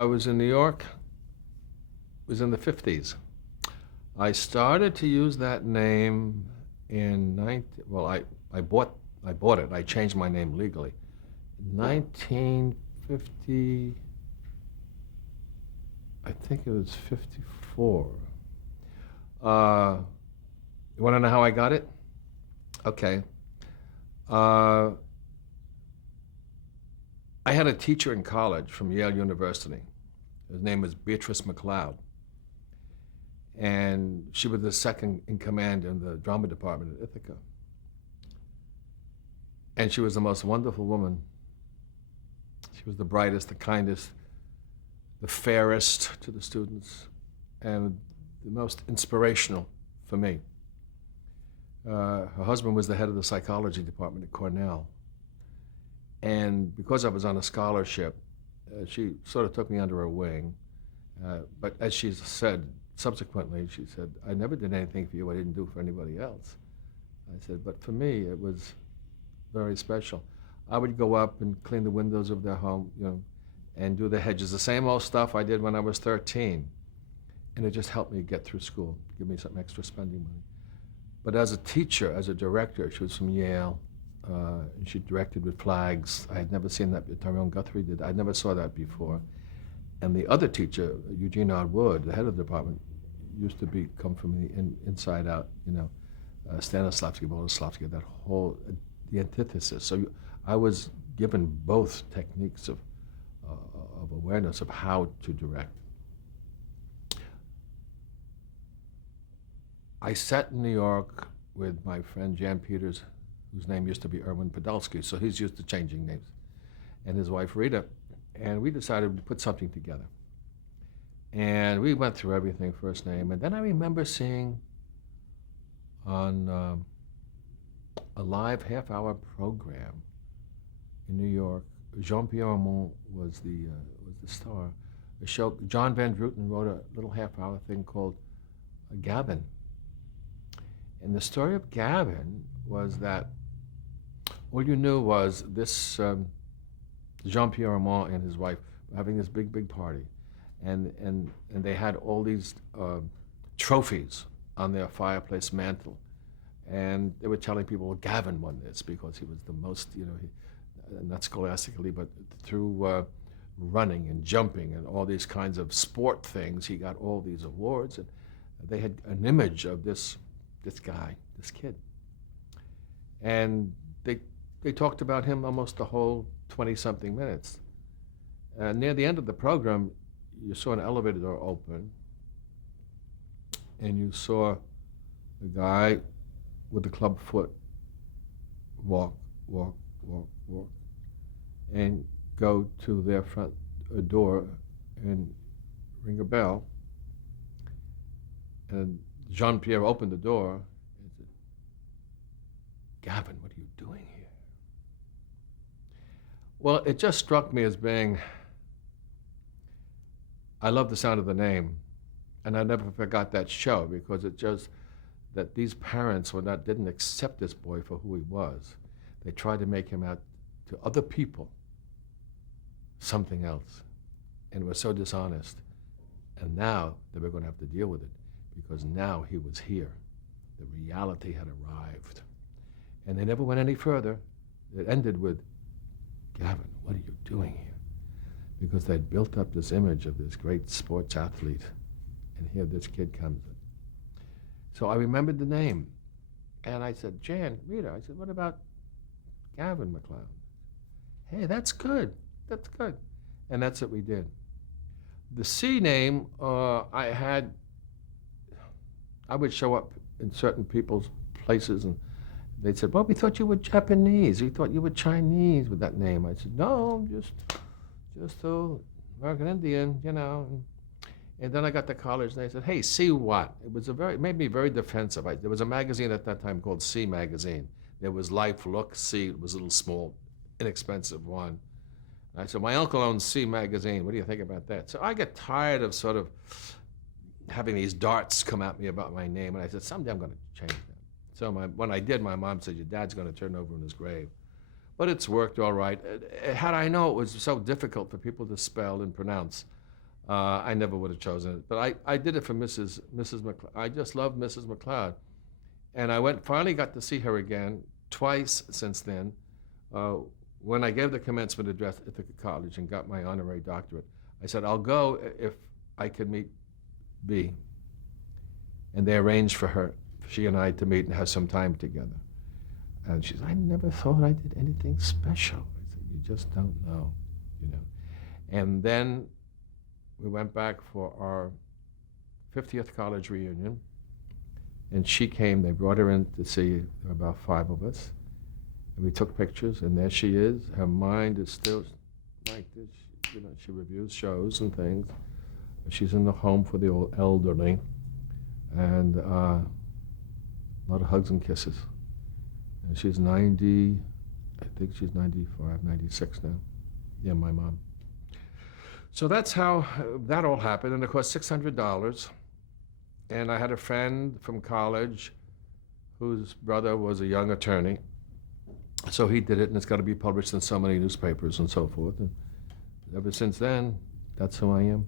I was in New York. It was in the 50s. I started to use that name in 19, well, I bought it. I changed my name legally. 1950, I think it was 54. Uh, you want to know how I got it? Okay. Uh, I had a teacher in college from Yale University. His name was Beatrice MacLeod. And she was the second in command in the drama department at Ithaca. And she was the most wonderful woman. She was the brightest, the kindest, the fairest to the students, and the most inspirational for me. Her husband was the head of the psychology department at Cornell. And because I was on a scholarship, she sort of took me under her wing. But as she said, subsequently, she said, I never did anything for you I didn't do for anybody else. I said, but for me, it was very special. I would go up and clean the windows of their home, and do the hedges, the same old stuff I did when I was 13. And it just helped me get through school, give me some extra spending money. But as a teacher, as a director, she was from Yale, and she directed with flags. I had never seen that Tyrone Guthrie did. I never saw that before. And the other teacher, Eugene R. Wood, the head of the department, used to come from the inside out, Stanislavski, Boleslavski, that whole, the antithesis. So I was given both techniques of awareness of how to direct. I sat in New York with my friend Jan Peters, whose name used to be Erwin Podolsky, so he's used to changing names, and his wife Rita, and we decided to put something together. And we went through everything, first name, and then I remember seeing on a live half-hour program in New York, Jean-Pierre Armand was the star. The show, John Van Druten wrote a little half-hour thing called Gavin. And the story of Gavin was that all you knew was this Jean-Pierre Armand and his wife were having this big party. And they had all these trophies on their fireplace mantle. And they were telling people, well, Gavin won this because he was the most, not scholastically, but through running and jumping and all these kinds of sport things, he got all these awards. And they had an image of this guy, this kid. And they talked about him almost the whole 20-something minutes. Near the end of the program, you saw an elevator door open, and you saw the guy with the club foot walk, and go to their front door and ring a bell. And Jean-Pierre opened the door and said, Gavin, what are you doing here? Well, it just struck me as being, I love the sound of the name, and I never forgot that show because it just, that these parents didn't accept this boy for who he was. They tried to make him out to other people something else, and were so dishonest. And now they were going to have to deal with it because now he was here. The reality had arrived. And they never went any further. It ended with, Gavin, what are you doing here? Because they'd built up this image of this great sports athlete, and here this kid comes in. So I remembered the name, and I said, Jan, Rita, I said, what about Gavin MacLeod? Hey, that's good, and that's what we did. The C name, I would show up in certain people's places, and they said, well, we thought you were Japanese, we thought you were Chinese with that name. I said, no, just American Indian, And then I got to college, and they said, hey, see what? It made me very defensive. There was a magazine at that time called C Magazine. There was Life, Look, C. It was a little small, inexpensive one. And I said, my uncle owns C Magazine. What do you think about that? So I get tired of sort of having these darts come at me about my name. And I said, someday I'm going to change that. So when I did, my mom said, your dad's going to turn over in his grave. But it's worked all right. Had I known it was so difficult for people to spell and pronounce, I never would have chosen it, but I did it for Mrs. MacLeod. I just loved Mrs. MacLeod, and I finally got to see her again twice since then. When I gave the commencement address at the college and got my honorary doctorate, I said, I'll go if I could meet B. And they arranged for she and I to meet and have some time together. And she said, I never thought I did anything special. I said, you just don't know, you know. And then we went back for our 50th college reunion, and she came. They brought her in to see. There were about 5 of us. And we took pictures, and there she is. Her mind is still like this. You know, she reviews shows and things. She's in the home for the old elderly, and a lot of hugs and kisses. And she's 90, I think she's 95, 96 now. Yeah, my mom. So that's how that all happened, and it cost $600. And I had a friend from college whose brother was a young attorney. So he did it, and it's got to be published in so many newspapers and so forth. And ever since then, that's who I am.